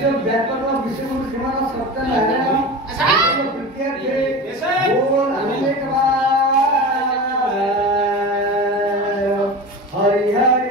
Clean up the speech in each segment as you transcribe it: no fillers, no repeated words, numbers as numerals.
विश्व व्यापक विश्वगुरु श्रीमान सत्यनारायण प्रीतिया थे बोल हमें कमा हरि हरि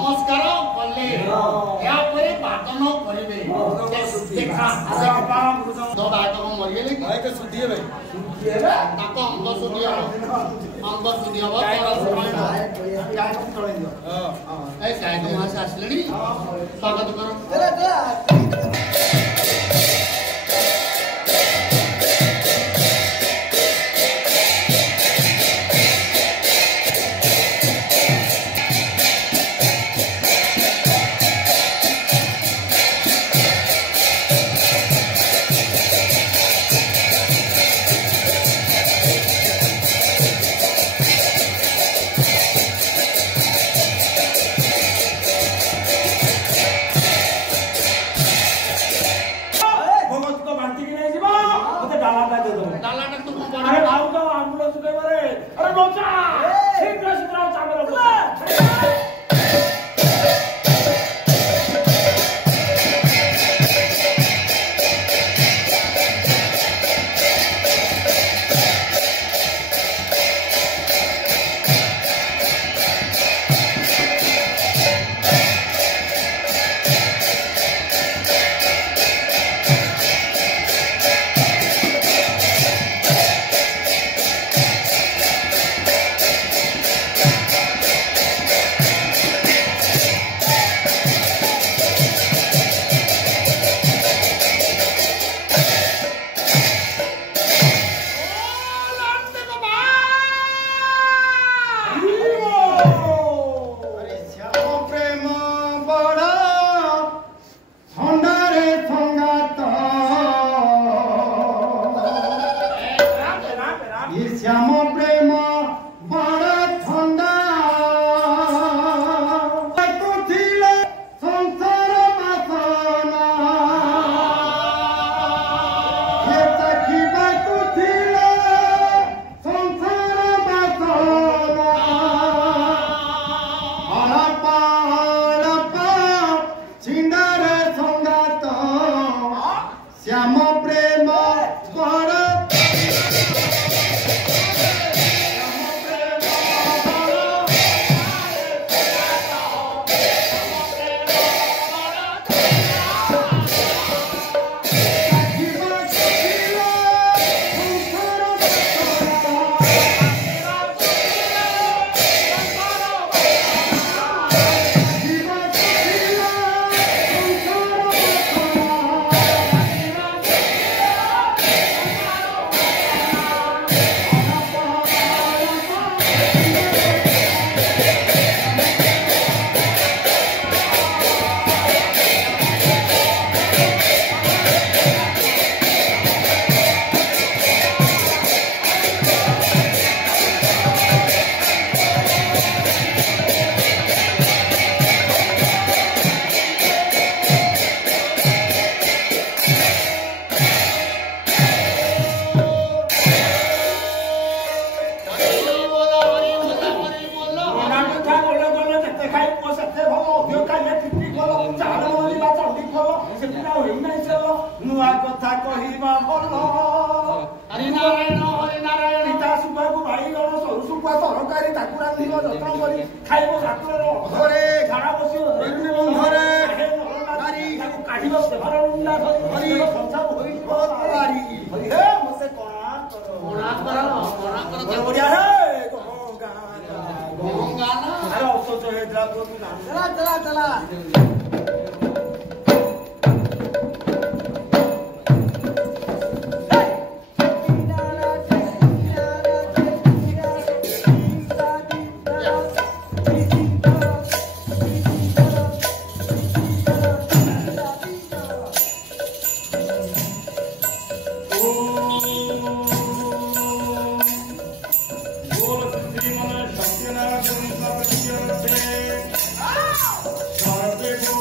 नमस्कार कले या देखा दो बात को मर गेली भाई तो सुधी है भाई सुधी है ताको अंग सुधी हो तोरा समय काय को तोळे दियो हां ए काय को मास आसलेनी स्वागत करो चला चला नुआ कथा कहिबा भलो हरि नारायण पिता सुबाबू भाई गण सरु सुबा तरकारी ताकु रांधिब जतन करी खाइब रात्रर घरे झाड़ा बसिब घरे नारी ताकु काढिब सेवार उन्ना हरि संसार होइब तारी हरि हे मते कोणा करो बढ़िया हे गंगा ना अरे अफसोस हे द्रागो तू ना चला चला चला Sarve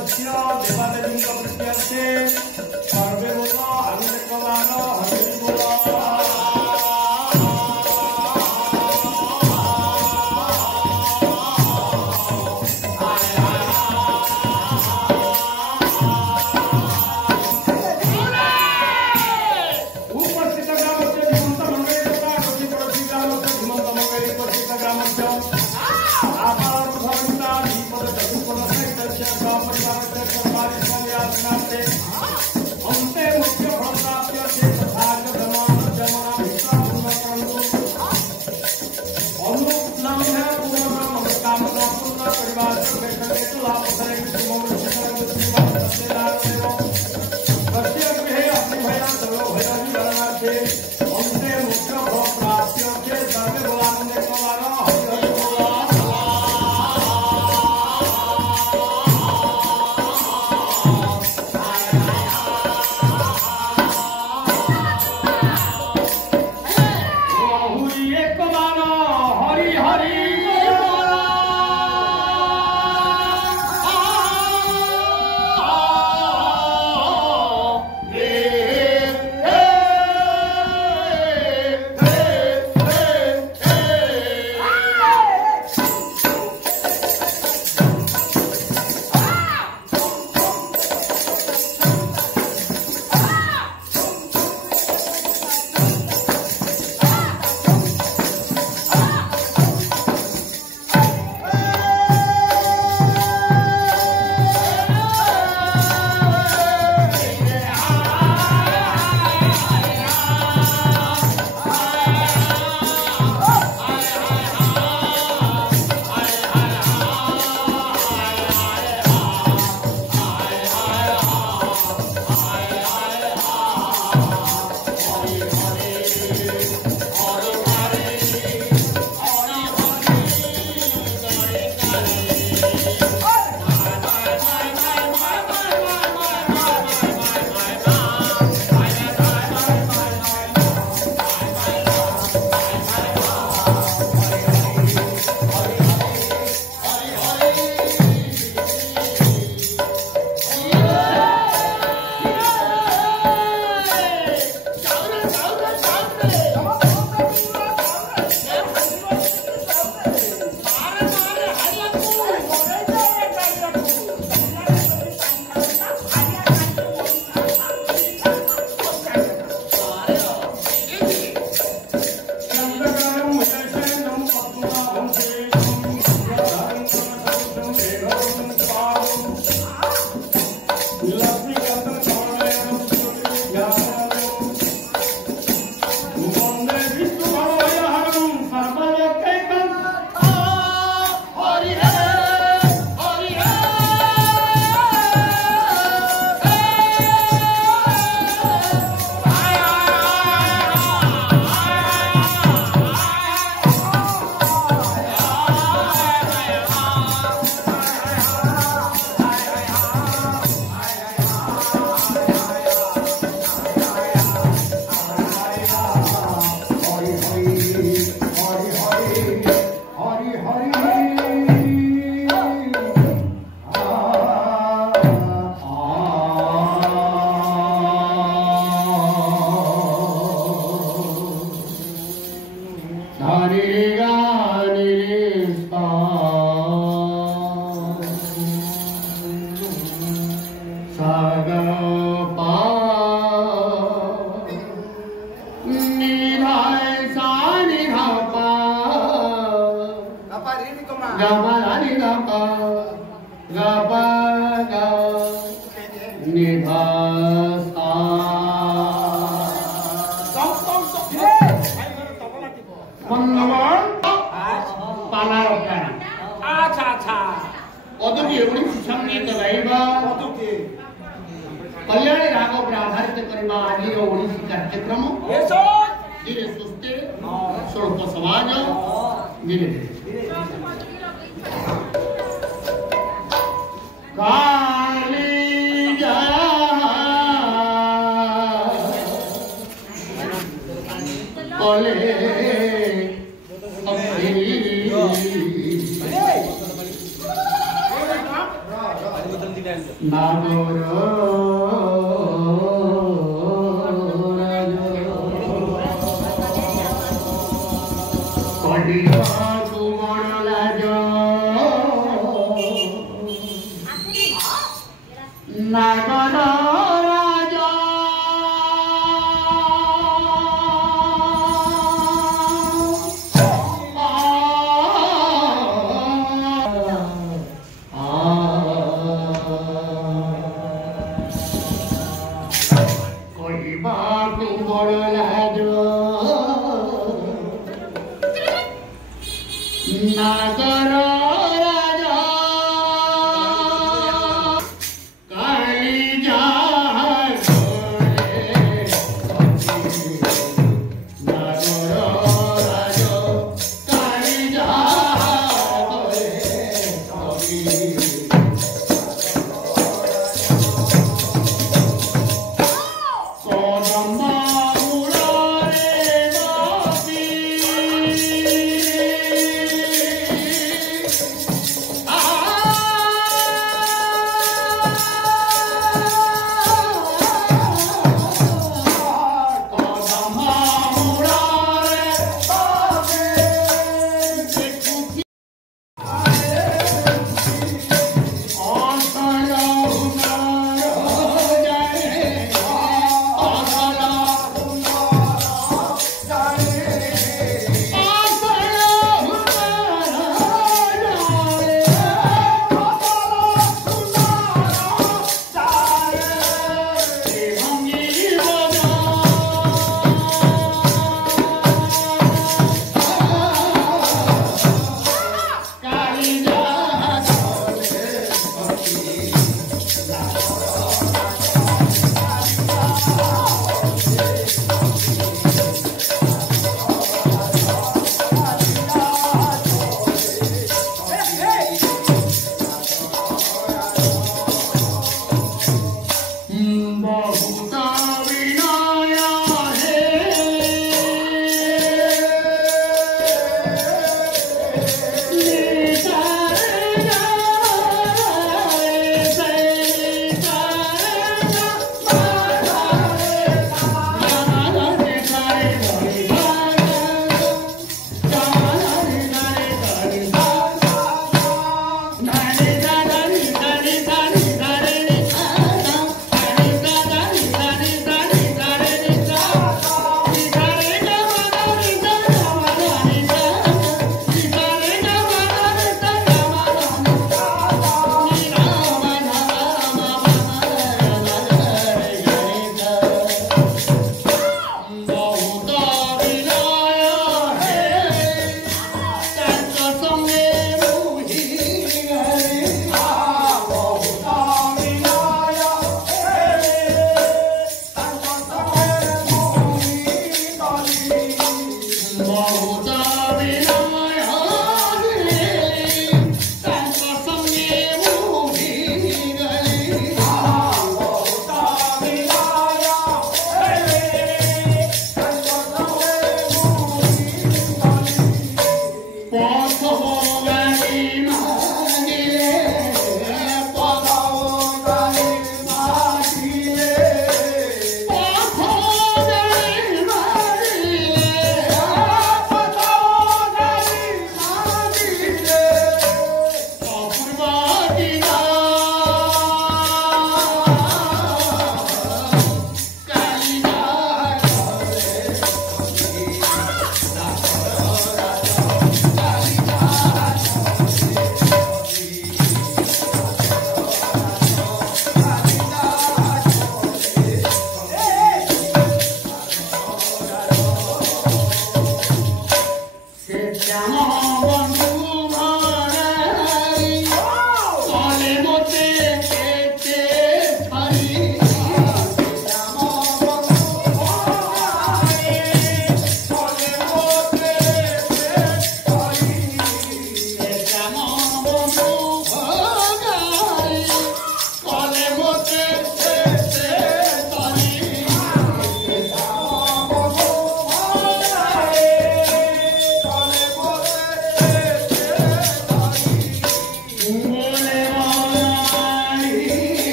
देवस्य देवादेवीଙ୍କ प्रीत्यर्थे सर्वे बोल अनुलेखमान हरि बोल कल्याणी राग पर आधारित करना आज ओडिसी कार्यक्रम धीरे सुस्ते स्वल्प समाज धीरे Dance.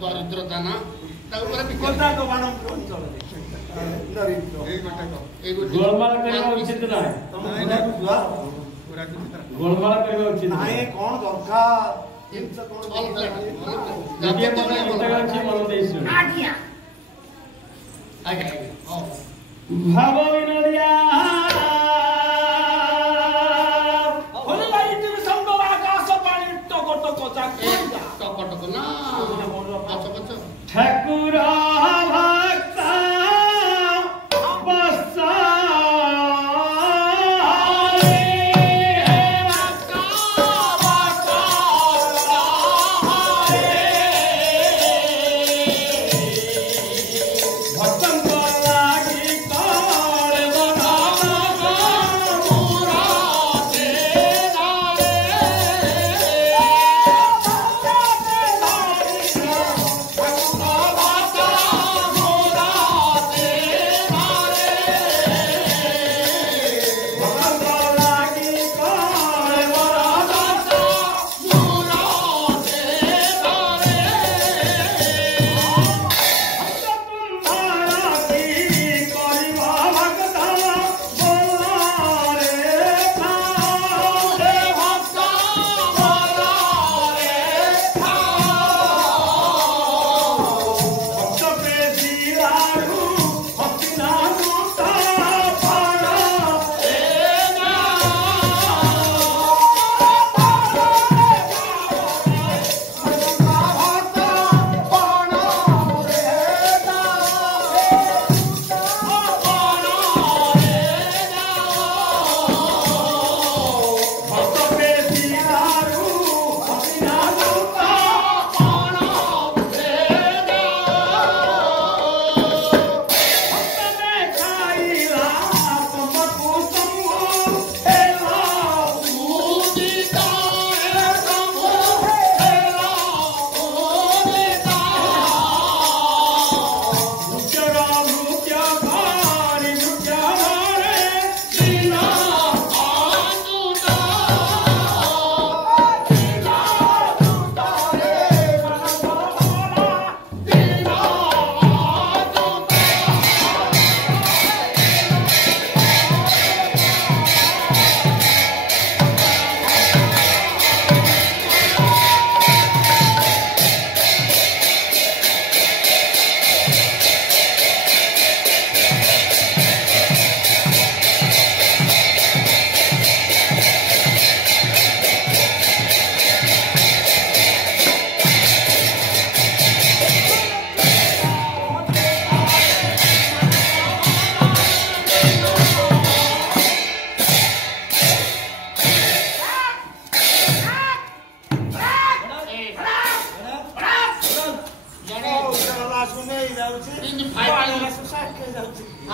ଦରିଦ୍ରତା ନା ତାକୁ ପୁରା ବିକଳତା ଦୋକାନପୁର ଅଞ୍ଚଳରେ ଦରିଦ୍ର ଏଇ ଗୋଟେ ଗୋଳମାଳ କରିବା ଉଚିତ ନାହିଁ। ଗୋଳମାଳ କରିବା ଉଚିତ ନାହିଁ। କଣ ଦରକାର ଜିନିଷ କଣ ଗୋଟିଏ ପଦ ଗୀତ ଗାଉଛି ମନ ଦେଇ ଶୁଣ। ଆଜ୍ଞା ଆଜ୍ଞା ଭାବ ବିନୋଦିଆ ଟକଟକ ନା ପଛ ପଛ ଠାକୁର ଭକ୍ତ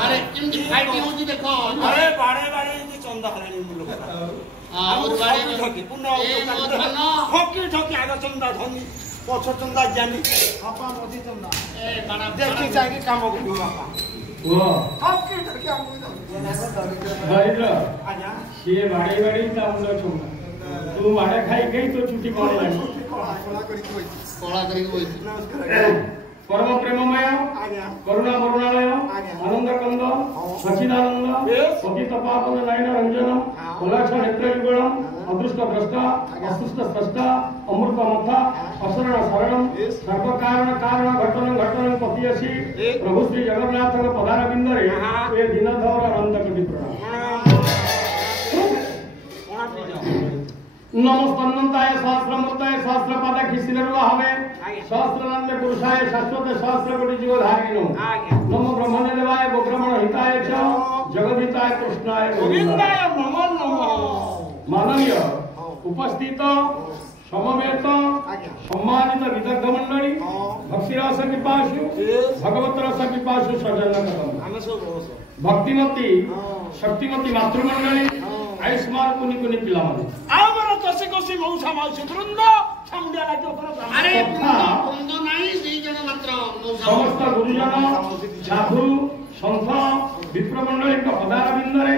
अरे किंतु फाइटिंग होती देखो अरे बाड़े बाड़े ये चंदा हरानी मुल्क हां और बाड़े ठकी पुनः ठकी ठकी आगे चंदा धनी पछ चंदा जानी आपा मोदी चंदा ए बड़ा देखि जाके काम करू बापा वो ठकी ठकी हमको दरिद्र आजा ସିଏ ବାଡେଇ ବାଡେଇ ତା ମୁଣ୍ଡ ଛୁଉଁଲା ତୁ ମାଡ ଖାଇ ଖାଇ ତୋ ଚୁଟି କଣ ଲାଗି कोला करी कोई परम प्रेममय करुणा करुणालय आनंद कंद सचिदानंद पतित पावन नयन रंजन कलाक्ष नेत्र युगलम अदृष्ट भ्रष्ट असुष्ट स्पष्ट अमृत मथा असरण शरण सर्व कारण कारण घटन घटन पतियसी प्रभु श्री जगन्नाथ पदार बिंदरे ए दीनधर अनंत कोटि प्रणाम नमस्कन्नताय सहस्रमूर्ताय सहस्रपाद खिसिनरुहवे सहस्रनंद पुरुषाय शाश्वत सहस्र कोटि जीवधारिणो नमो ब्रह्मणे देवाय गोब्रह्मण हिताय च जगद्हिताय कृष्णाय गोविंदाय नमो नमः माननीय उपस्थित समवेत सम्मानित विदग्ध मंडली भक्ति रस पिपासु भगवत रस पिपासु सजन कदम भक्तिमती शक्तिमती मातृमंडली आयुष्मान कुनि कुनि पिला माने आमर कसे कसे मौसा माउसी वृंद छामुंडिया लागे ऊपर अरे बंद नाही दी जण मात्र समस्त गुरुजन साधु संत विप्र मंडली पदार बिंदरे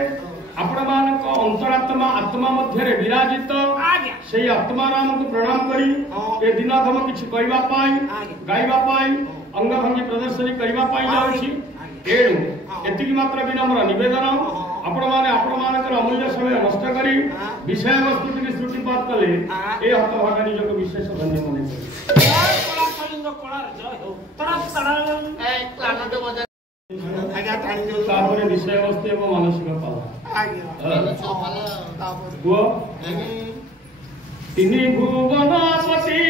आपण मानक अंतरात्मा आत्मा मध्य विराजित से आत्मा को प्रणाम करी ए दिनधम किछि कहबा पाई गाइबा पाई अंग भंगी प्रदर्शनी करबा पाई जाउछि एणु एतिकी मात्र विनम्र निवेदन आपण मानकर अमूल्य समय नष्ट करी विषय वस्तु टिके श्रुतिपात कले ए हतभागा निजक विशेष धन्य मने तापर विषय वस्तु एवं मानसिक पाला तिनि भुवनपति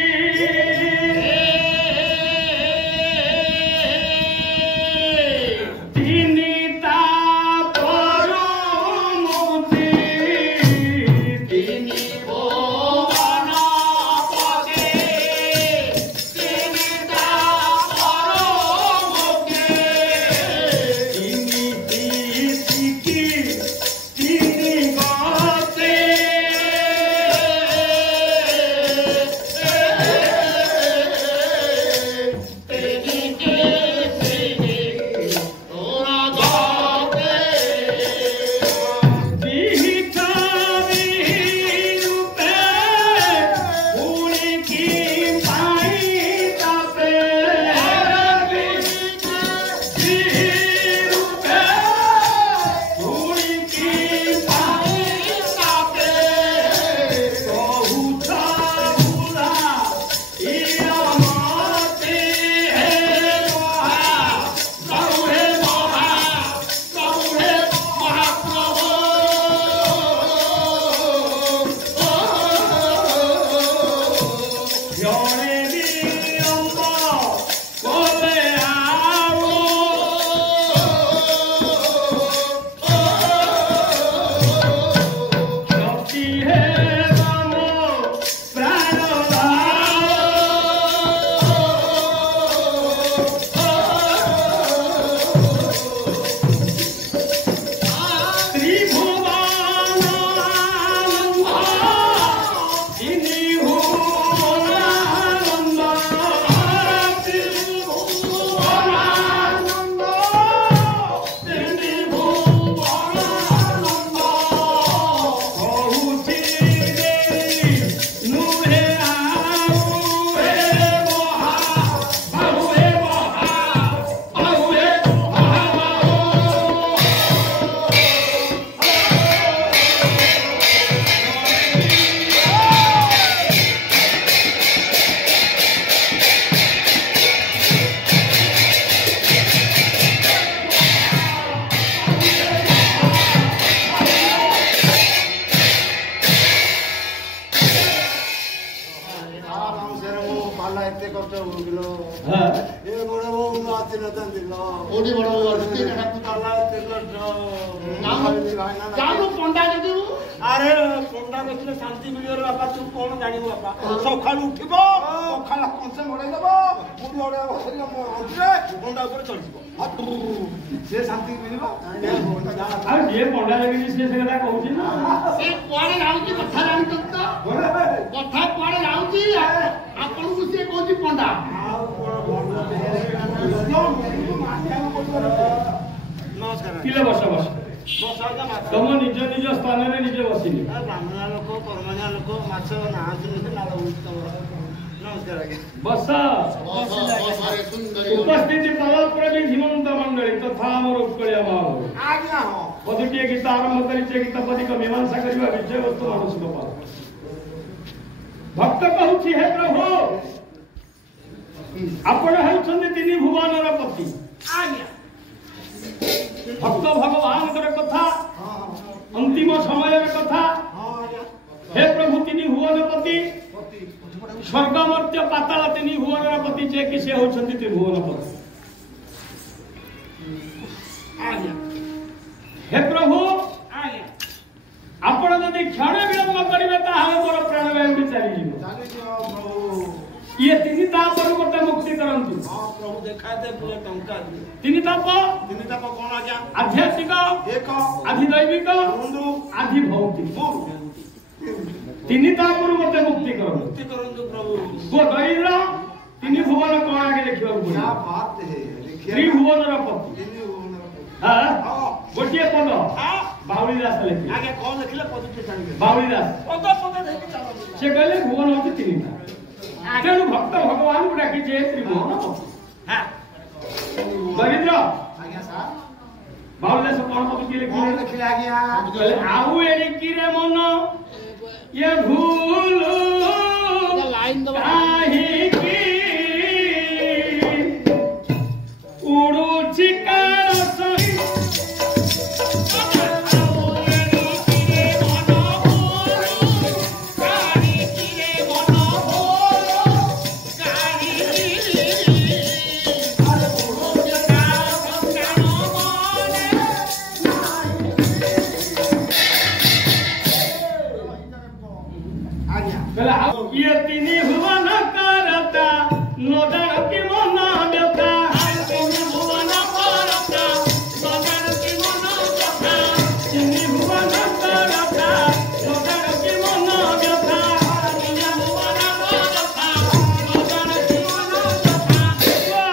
शांति मिलियो बापा तू कौन जानी बापा सकाल उठिबो खाला कंसे मडै देबो मुडी ओडा बसरी अंतरे गोंडा ऊपर चढ़ जीवो से शांति मिलिबो आ ये पंडा लगी से कथा कहउची ना से कोड़े जाउची कथा जानि त कथा कोड़े जाउची आपन को से कहउची पंडा नमस्कार किले बस बस तुम निज निज स्थान में निजे बसिले ब्राह्मण लोक कर्मण्या लोक माछ नाच नाल नमस्कार बस उपस्थिति प्रबल प्रवी धीमंत मंडली तथा मोर उत्कलिया भाव आज्ञा हो पदटिए गीत आरंभ करी से गीत पदी को मीमांसा करबा विषय वस्तु मानसिक पाल भक्त कहउछि हे प्रभु आपण हेउछन्ति तिनि भुवनर पति आज्ञा भक्त भगवान कथा अंतिम समय कथा हे प्रभु तिनि भुवनपति स्वर्ग मर्त्य पाताल तिनि भुवनपति जे कि से होछन्ति त्रिभुवनपति हे प्रभु आपण यदि क्षण विलंब करिवे ताहा मोर प्राण उड़ी चली जीवो ये तिनि तापर गोटे मुक्ति करंतु प्रभु देखा दे पूरा टंका तिनि ताप कोन आज्ञा आध्यात्मिक एक आधिदैविक आधि भौतिक तिनि तापर गोटे मुक्ति करंतु प्रभु गो दैर तिनि भुवन कोन आगे देखिबा पड़े क्या बात है त्रिभुवनर पति हां गोटिए पद बाउली बावली दास लिखिले आगे कौन लिखिले पदटे जानिबे बावली दास पद देखि चलो से कहले भुवन होती तीनटा तेणु भक्त भगवान को डाकी जे त्रिभुवन हां दरिद्र आगे साहब बावली दास कौन पद लिखिले आगे कहले आउ एड़िकी रे मन ये भूल लाइन दबा काहे की उड़ू चिकार सही ये तीनी हुआ न करता नोदर की मना व्यथा तीनी हुआ न करता नोदर की मना व्यथा तीनी हुआ न करता नोदर की मना व्यथा तीनी हुआ न करता नोदर की मना व्यथा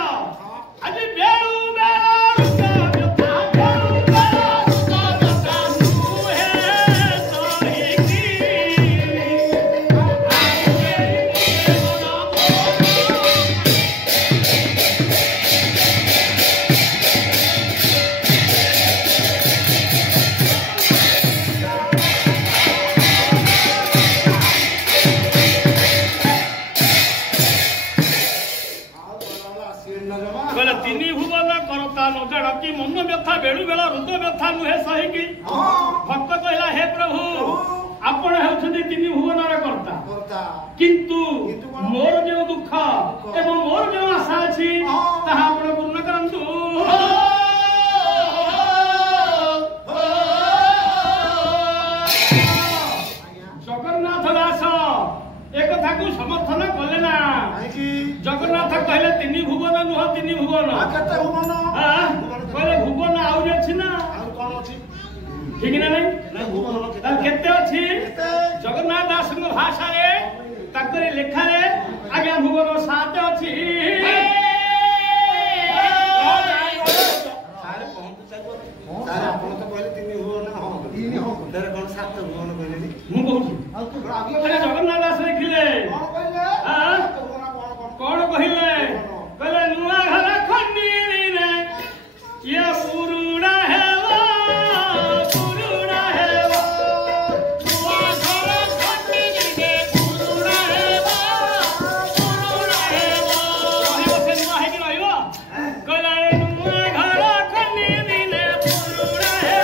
आज बेलू बेला रुका व्यथा बेलू बेला रुका व्यथा तू है सोही की बोले तीनी भुवन करता नजर की मन व्यथा बेलू बेला रुद व्यथा नुहे सहीकी भक्त कहला हे प्रभु आपण हेउछथि तीनी भुवनर करता किंतु मोर जो दुख एवं मोर जो आशा अछि ताहा आपण पूर्ण करंतु जगन्नाथ दास एक कथा को समर्थन कले ना जगन्नाथ कहले तीनी भुवन नुह तीनी भुवन कहले भुवन आउरी अछि ना ठीक ना नहीं केते अछि जगन्नाथ दास भाषा रे ताकरे लेखा रे आगे भुवन 7 अछि जगन्नाथ दास लिखिले कौन कहले कहले नुआ घर खंडी रे ये पुरुणा है पुरुणा है नुआ घर खंडी रे पुरुणा है पुरुणा है कहले से नुआ है कि रहइबो कहले नुआ घर खंडी रे पुरुणा है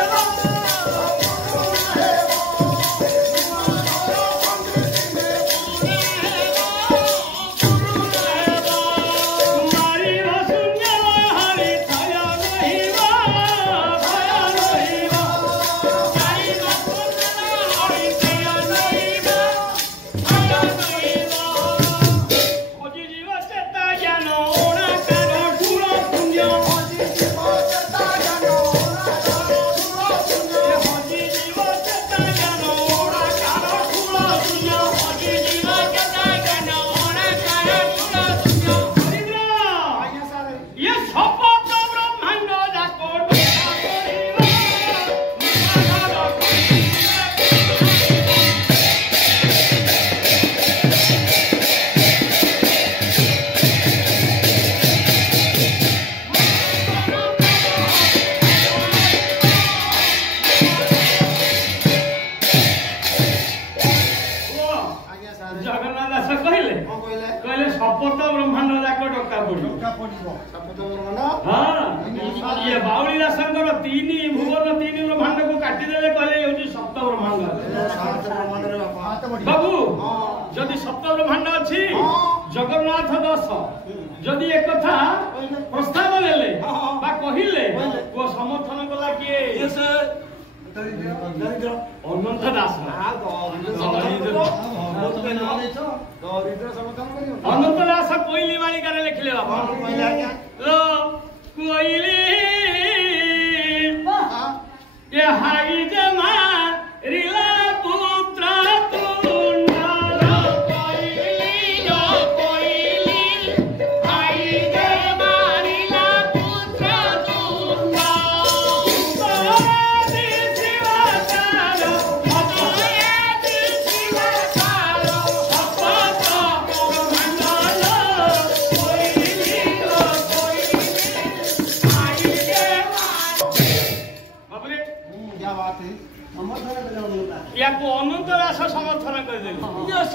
ये बावली दासंकर तीन भुवन तीन ब्रह्मांड को काटी देले कहले होची सप्त ब्रह्मांड बाबू जदि सप्त ब्रह्मांड अछि जगन्नाथ दास जदि एक कथा प्रस्ताव लेले बा कहिले को समर्थन कला किए अनंत दास अनंत दास कोइली मालिका रे लिखले बाबा लो कोइली ये हाई जमा रिला पुत्र तुंडा कोइली जो कोइली हाई जमा रिला पुत्र तुंडा कोइली शिवा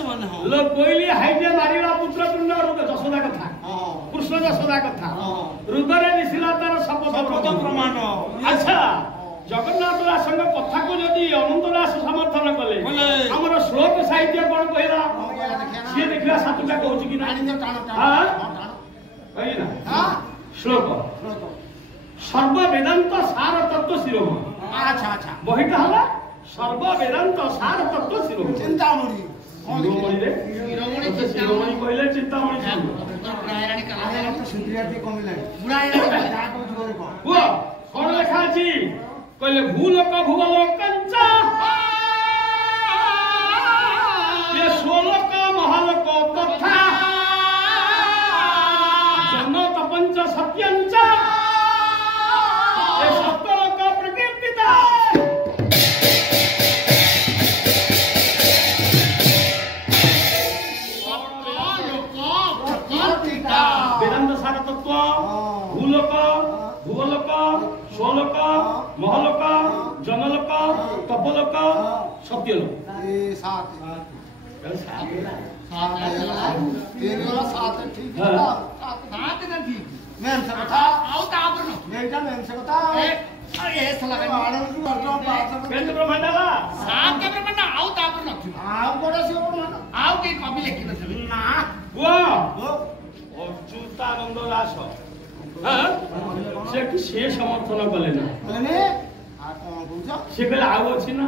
ମାନେ ହଁ ଲୋ କୋଇଲି ହାଇଟେ ମାରିଲା ପୁତ୍ର ତୁଣ୍ଡ ଯଶୋଦା କଥା ହଁ କୃଷ୍ଣ ଯଶୋଦା କଥା ହଁ ହୃଦୟରେ ମିଶିଲା ତାର ଶପଥ ପ୍ରମାଣ ଆଚ୍ଛା ଜଗନ୍ନାଥ ଦାସଙ୍କ କଥାକୁ ଯଦି ଅନନ୍ତ ଦାସ ସମର୍ଥନ କଲେ ଆମର ଶ୍ଲୋକ ସାହିତ୍ୟ କଣ କହିଲା ସିଏ ଦେଖିବା ସାତୁଟା କହୁଛି କି ନାହିଁ କହିଲି ନା ଶ୍ଲୋକ ସର୍ବ ବେଦାନ୍ତ ସାର ତତ୍ତ୍ୱ ଶିରୋମଣି ଆଚ୍ଛା ଆଚ୍ଛା ବହିଟା ହେଲା ସର୍ବ ବେଦାନ୍ତ ସାର ତତ୍ତ୍ୱ ଶିରୋମଣି ଚିନ୍ତାମଣି ଶିରୋମଣିରେ ଶିରୋମଣି କହିଲେ ଚିନ୍ତାମଣି କୁହ କଣ ଲେଖା ଅଛି କହିଲେ ଭୂଲୋକ ଭୁବନ କଞ୍ଚା ସ୍ୱଲୋକ ମହାଲୋକ ତଥା ଜନତ ପଞ୍ଚ ସତ୍ୟଞ୍ଚ ସପ୍ତଲୋକ ପ୍ରକୀର୍ତ୍ତିତା ବେଦାନ୍ତ ସାର ତତ୍ତ୍ୱ ଭୂଲୋକ ଭୁବଲୋକ ସ୍ୱଲୋକ ମହାଲୋକ ଜନଲୋକ ତପଲୋକ ସତ୍ୟଲୋକ କେମିତି ବ୍ରହ୍ମାଣ୍ଡ ହେଲା ଅଚ୍ୟୁତାନନ୍ଦ ଦାସ ସେ ସମର୍ଥନ କଲେ ନା ସେ କହିଲେ ଆଉ ଅଛି ନା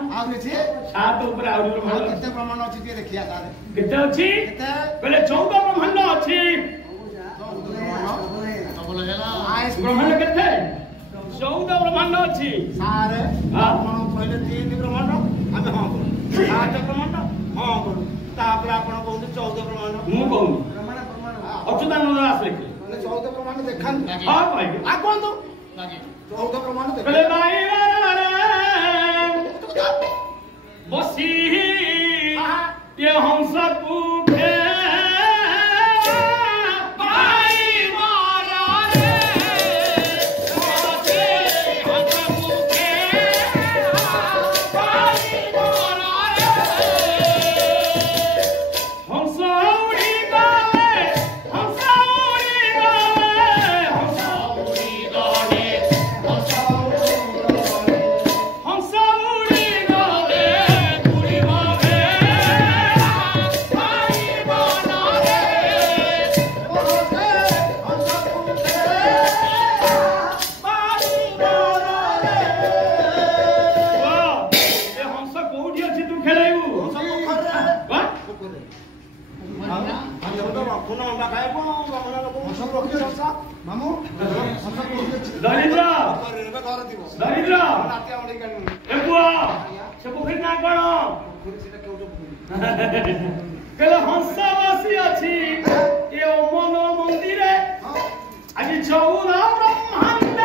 ସାତ ଉପରେ ଆହୁରି ବ୍ରହ୍ମାଣ୍ଡ କେତେ ପ୍ରମାଣ ଅଛି ଟିକେ ଦେଖିବା ତାହେଲେ କେତେ ଅଛି କହିଲେ 14 ବ୍ରହ୍ମାଣ୍ଡ ଅଛି ବ୍ରହ୍ମାଣ୍ଡ କେତେ 14 ବ୍ରହ୍ମାଣ୍ଡ ଅଛି ସାରେ ଆପଣ କହିଲେ 3 ବ୍ରହ୍ମାଣ୍ଡ ଆମେ ହଁ କରୁ 7 ବ୍ରହ୍ମାଣ୍ଡ ହଁ କରୁ ତାପରେ ଆପଣ କହୁଛନ୍ତି 14 ବ୍ରହ୍ମାଣ୍ଡ ମୁଁ କହୁନି ଅଚ୍ୟୁତାନନ୍ଦ ଦାସ ଲେଖିଲେ 14 ବ୍ରହ୍ମାଣ୍ଡ ଦେଖାନ୍ତୁ ହଁ କହିବି କୁହନ୍ତୁ 14 ବ୍ରହ୍ମାଣ୍ଡ କହିଲେ ବସି ଏ ହଂସକୁ ଦରିଦ୍ର ଦରିଦ୍ର ଏ ପୁଅ ସେ ପୋଖରୀ ନା କଣ କହିଲେ ହଂସ ବସି ଅଛି ଏ ମନ ମନ୍ଦିରେ ଆଜି 14 ବ୍ରହ୍ମାଣ୍ଡ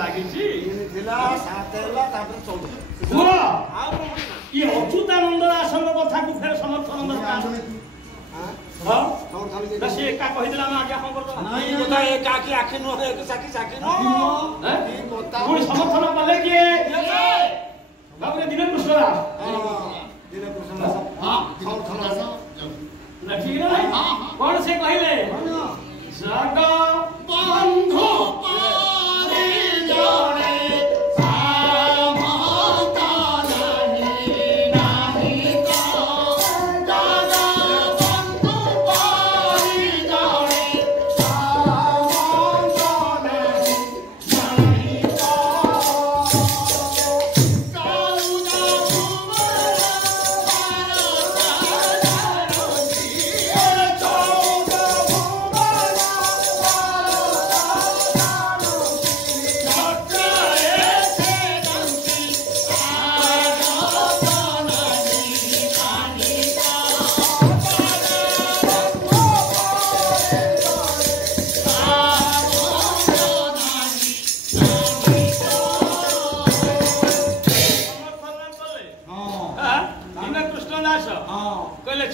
ଲାଗିଛି ଲୀଳା ଅଚ୍ୟୁତାନନ୍ଦ ଦାସଙ୍କ କଥାକୁ ଫେର ସମର୍ଥନ ଦରକାର ସେ ଏକା କହିଦେଲା ଆମେ ଆଜ୍ଞା କଣ ପୁଣି ସମର୍ଥନ କଲେ କିଏ ଦିନ କୃଷ୍ଣ ଦାସ ଠିକ ନା କଣ ସେ କହିଲେ ବନ୍ଧୁ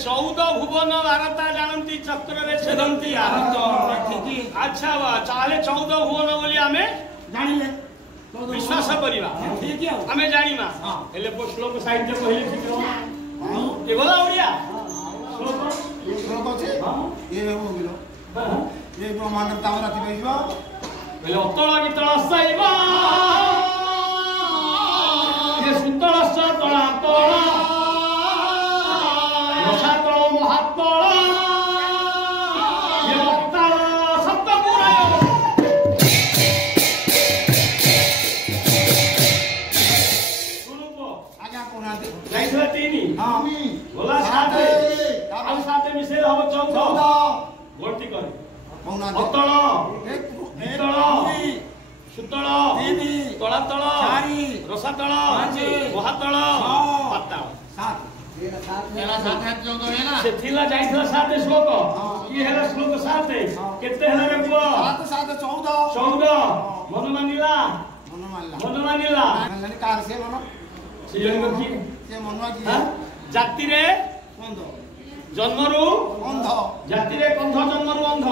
14 भुवन भारता जानती चक्र रे छेदंती अच्छा बा चाहे 14 भुवन बोली हमें जानिले विश्वास करिवा ठीक है हमें जानिमा हेले श्लोक साहित्य कहले ठीक हो ए बोला ओडिया श्लोक ଅଛି ଏ ହୋಗಿलो ଏ ବ୍ରହ୍ମାଣ୍ଡ ତାମ ରାତି ହେଇଯିବ ବେଲେ ଅତଳ ବିତଳ ସାଇବ ଏ ସୁତଳସ ତଳା ତଳ ରସାତଳ ମହାତଳ ଏ ଅତଳ ସପ୍ତପୁରାୟ ଶୁଣୁବ ଆଜ୍ଞା କୋନାନ୍ତି ଯାଇଥିଲା 3 ହଁ बोला 7 ଆଉ 7 ମିଶେଇ ହବ 14 ଗଣତି କରି କୋନାନ୍ତି ଅତଳ ଏକ ବିତଳ ସୁତଳ ତଳାତଳ ରସାତଳ ମହାତଳ ପାତାଳ ସେ ଥିଲା ଯାଇଥିଲା 7 ଶ୍ଲୋକ ଇଏ ହେଲା ଶ୍ଲୋକ 7 କେତେ ହେଲା ରେ ପୁଅ 7 14 ମନ ମାନିଲା କାର ସେ ମନ ସେ ଜଣକ କି ସେ ମନ କି ଜାତିରେ ବନ୍ଧ ଜନ୍ମରୁ ଅନ୍ଧ ଜାତିରେ କନ୍ଧ ଜନ୍ମରୁ ଅନ୍ଧ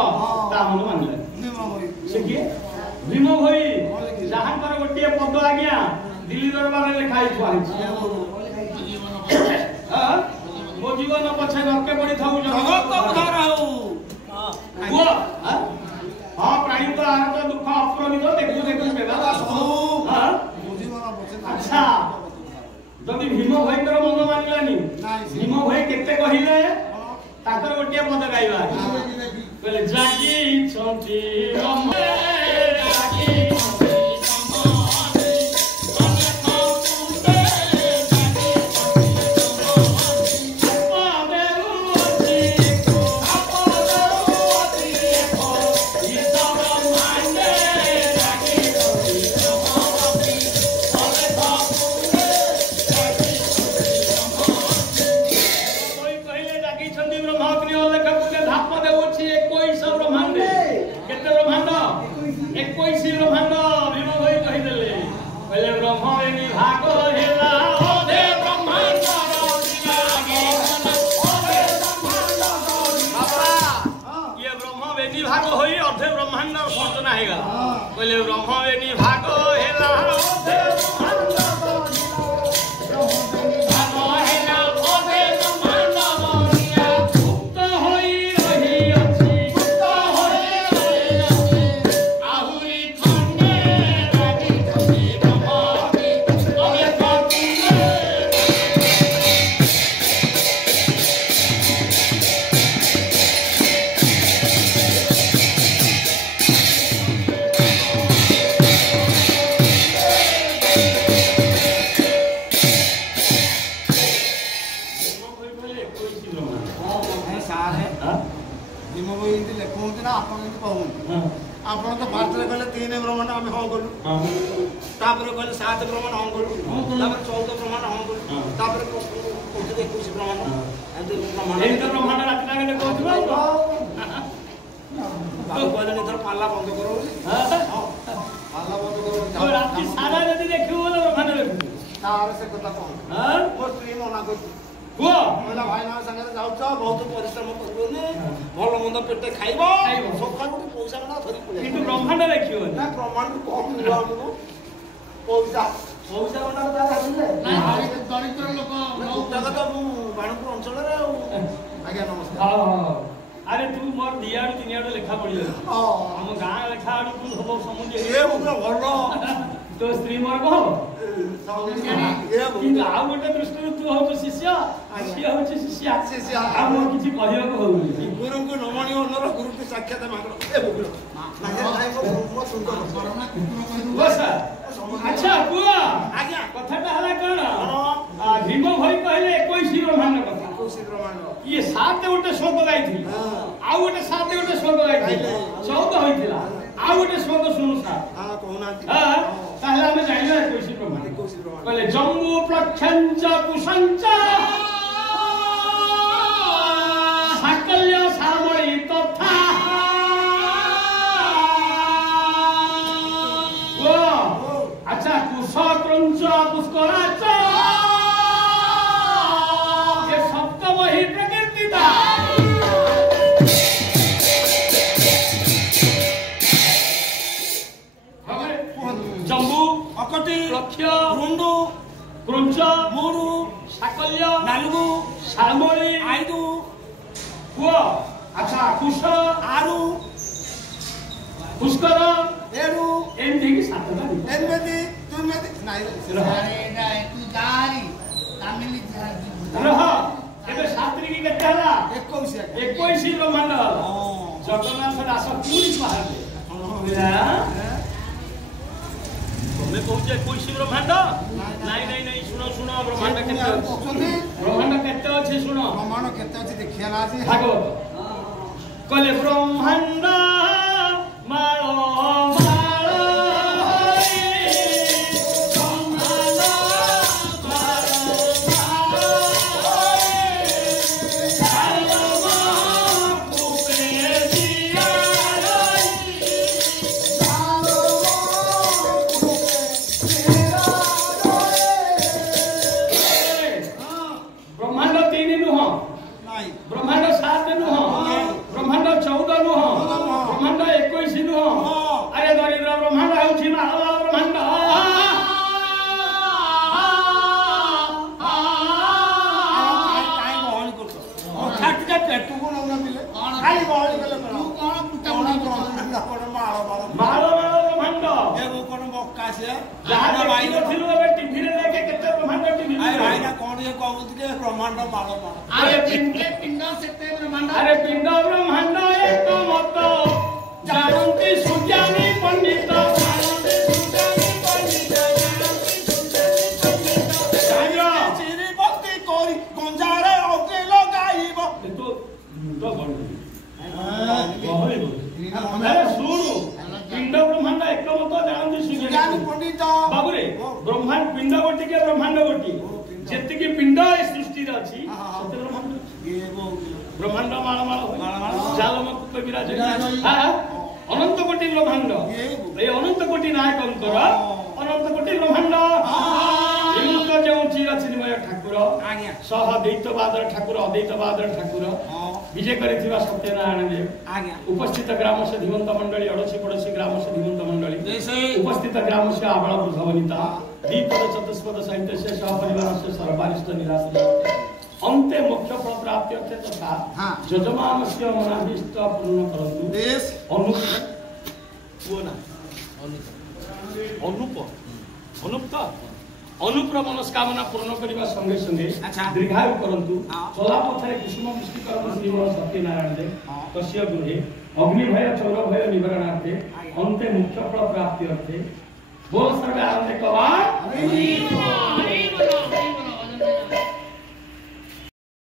ତା ମନ ମାନିଲା ନିମ ହୋଇ ସେ କିଏ ଭୀମ ଭୋଇ ଯାହାଙ୍କର ଗୋଟିଏ ପଦ ଆଜ୍ଞା ଦିଲ୍ଲୀ ଦରବାରରେ ଲେଖା ହେଇଛି ମୋ ଜୀବନ ପଛେ ନରକେ ପଡ଼ିଥାଉ ଜଗତ ଉଦ୍ଧାର ହଉ କୁହ ହଁ ପ୍ରାଣୀ ତ ଆହାର ଦୁଃଖ ଅପ୍ରମିତ ଦେଖୁ ବେଦା ଆଚ୍ଛା ଯଦି ଭୀମ ଭୋଇଙ୍କର ମନ ମାନିଲାନି ଭୀମ ଭୋଇ କେତେ କହିଲେ ତାଙ୍କର ଗୋଟିଏ ପଦ ଗାଇବା କହିଲେ ଜାଗିଛନ୍ତି ଆପଣ ତ ଫାଷ୍ଟରେ କହିଲେ 3 ବ୍ରହ୍ମାଣ୍ଡ ଆମେ ହଁ କଲୁ ତାପରେ କହିଲେ 7 ବ୍ରହ୍ମାଣ୍ଡ ହଁ କଲୁ ତାପରେ 14 ବ୍ରହ୍ମାଣ୍ଡ ହଁ କଲୁ ତାପରେ କହୁଥିଲେ 21 ବ୍ରହ୍ମାଣ୍ଡ ବ୍ରହ୍ମାଣ୍ଡ ରାତି ଲାଗେ କହୁଥିବ କହିଲେ ଏଥର ପାଲା ବନ୍ଦ କର ପାଲା ବନ୍ଦ କର ରାତି ସାରା ଯଦି ଦେଖିବୁ ବୋଲେ ବ୍ରହ୍ମାଣ୍ଡ ଦେଖିବୁ ତାର ସେ କଥା କଣ ମୋ ସ୍ତ୍ରୀ ମନା କରୁଛି କୁହ କହିଲା ଭାଇନା ସାଙ୍ଗରେ ଯାଉଛ ବହୁତ ପରିଶ୍ରମ କରିବନି ଭଲ ମନ୍ଦ ପେଟେ ଖାଇବ ସକାଳୁ ଗୋଟେ ପଇସା ଗଣ୍ଡା ଧରି କିନ୍ତୁ ବ୍ରହ୍ମାଣ୍ଡ ଦେଖିବନି ନା ବ୍ରହ୍ମାଣ୍ଡ କଣ ମିଳିବ ଆମକୁ ପଇସା ଗଣ୍ଡା ଆସିଲେ ଦରିଦ୍ର ଲୋକ ତ ମୁଁ ବାଣପୁର ଅଞ୍ଚଳରେ ଆଉ ଆଜ୍ଞା ନମସ୍କାର ଆରେ ତୁ ମୋର 2 ଆଡୁ 3 ଆଡୁ ଲେଖା ପଡିଯାଉଛି ଆମ ଗାଁ ଲେଖା ଆଡୁ ତୁ ସବୁ ସମୁଦ୍ର ଭଲ ତୋ ସ୍ତ୍ରୀ ମୋର କହ କିନ୍ତୁ ଆଉ ଗୋଟେ ଦୃଷ୍ଟିରୁ ତୁ ହଉଛୁ ଶିଷ୍ୟ ସିଏ ହଉଛି ଶିଷ୍ୟା ଆଉ ମୋର କିଛି କହିବାକୁ ହଉନି ଗୁରୁଙ୍କୁ ନମଣୀୟ ଅନର ଗୁରୁଙ୍କୁ ସାକ୍ଷାତ ଆଚ୍ଛା କୁହ ଆଜ୍ଞା କଥାଟା ହେଲା କଣ ଭୀମ ଭୋଇ କହିଲେ 21 ବ୍ରହ୍ମାଣ୍ଡ କଥା ଇଏ 7 ଗୋଟେ ଶ୍ଲୋକ ଗାଇଥିଲେ ଆଉ ଗୋଟେ 7 ଗୋଟେ ଶ୍ଲୋକ ଗାଇଥିଲେ 14 ହୋଇଥିଲା ଆଉ ଗୋଟେ ଶ୍ଲୋକ ଶୁଣୁ ସାର୍ ତାହେଲେ ଆମେ ଜାଣିବା 21 ବ୍ରହ୍ମାଣ୍ଡ କହିଲେ ଜମ୍ବୁ ପ୍ରକ୍ଷଞ୍ଚ କୁଶଞ୍ଚ ସାକଲ୍ୟ ସାମଳି ତଥା আচ্ছা কুশক্রঞ্চ পুষ্করাচ এ সপ্তমহি প্রকৃতি शामोली आइदु कुआ अच्छा कुश आरु पुष्कर एडु एमती की सातटा एनमेदी तुमेदी नाही अरे नाही तू जारी तामिली जारी रह एबे शास्त्री की केते हला 21 ब्रह्मांड जगन्नाथ दास पूरी बाहर तुमे कहूचे 21 ब्रह्मांड नहीं नहीं नहीं सुनो सुनो ब्रह्मांड केते ब्रह्मांड केते अछि सुनो ब्रह्मांड केते अछि देखियाला अछि भागवत कले ब्रह्मांड माळो ब्रह्मांड 7 नुह ब्रह्मांड 14 नुह ब्रह्मांड 21 नुह अरे दरिद्र ब्रह्मांड होछि माळवा ब्रह्मांड काय गहणी करतो छाटका पेटू कोण न मिले काय गहणी केले तू कोण पुटावणी कोण माळ माळ ब्रह्मांड एगो कोण बक्का से जहां भाई थिलु एबे टीवी रे देखे केते ब्रह्मांड टीवी आय भाईना कोण ये कहउत के ब्रह्मांड माळ अरे पिंड सेते ब्रह्मांड अरे पिंड ब्रह्मांड एक मत जानती सुज्ञानी पंडित जानती सुज्ञानी पंडित जानती सुज्ञानी पंडित काया चिरी भक्ति कोरी गंजारे ओके लगाइब तो गंडी अरे सुनु पिंड ब्रह्मांड एक मत जानती सुज्ञानी पंडित बाबू रे ब्रह्मांड पिंड गोटी के ब्रह्मांड गोटी जेति की पिंड ए सृष्टि रे अछि सते ब्रह्मांड ब्रह्मांड माळ माळ जालम कुप विराज हां अनंत कोटि ब्रह्मांड ए अनंत कोटि नायकंकर अनंत कोटि ब्रह्मांड हिमंत जो चिर चिन्मय ठाकुर आज्ञा सह दैत्यवादर ठाकुर अदैत्यवादर ठाकुर विजय करिथिबा सत्यनारायण देव आज्ञा उपस्थित ग्राम से धीमंत मंडली अड़ोसी पड़ोसी ग्राम से धीमंत मंडली जैसे उपस्थित ग्राम से आबळ वृद्धवनिता दीपद चतुष्पद साहित्य से सहपरिवार से सर्वारिष्ट निराश अंते मोक्ष फल प्राप्ति अर्थे तथा यजमानस्य मनाभीष्ट पूर्ण करन्तु देश अनुप कोना अनुप अनुप अनुप्र मनस्कामना पूर्ण करने संगे संगे दीर्घायु करंतु चला पथरे कुसुम पुष्टिकरण श्रीमन सत्यनारायण देव तस्य गृहे अग्निभय चौर भय निवारणार्थे अंते मुख्य फल प्राप्ति अर्थे बोल सर्वे आनंद कवा